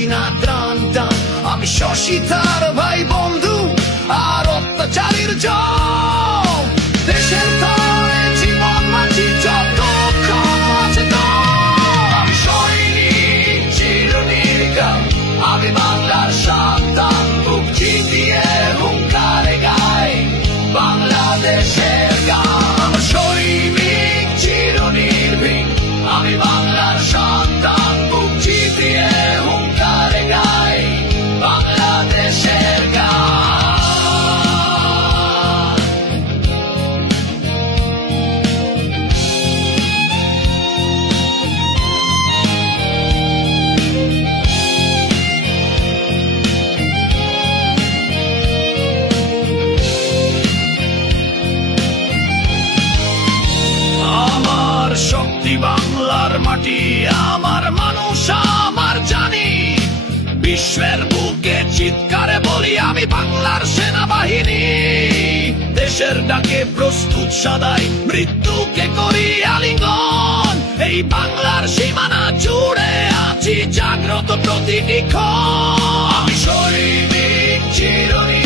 পাচ্ছি না ত্রাণ টান। আমি শশী তার ভাই বন্ধু আর অত্যাচারীর জম। দেশের তরে জীবন মাঝি যতক্ষণ আছে দম। আমি সৈনিক চিরনির্ঘাত, আমি বাংলার সন্তান, বুক চিতিয়ে হুঙ্কারে গাই বাংলাদেশের গান। আমার সৈনিক চিরনির্ভীক, আমি বাংলার সন্তান, বুক চিতিয়ে হুঙ্কারে গাই বাংলাদেশের গান। আমার শক্তি বাংলার মাটি, আমার মানুষ, আমার জানি। বিশ্বের বুকে চিৎকারে বলি আমি বাংলার সেনাবাহিনী। দেশের ডাকে প্রস্তুত সদাই, মৃত্যুকে করি আলিঙ্গন। এই বাংলার সীমানা জুড়ে আছি জাগ্রত প্রতিটি ক্ষণ। আমি সৈনিক চিরনির্ভীক,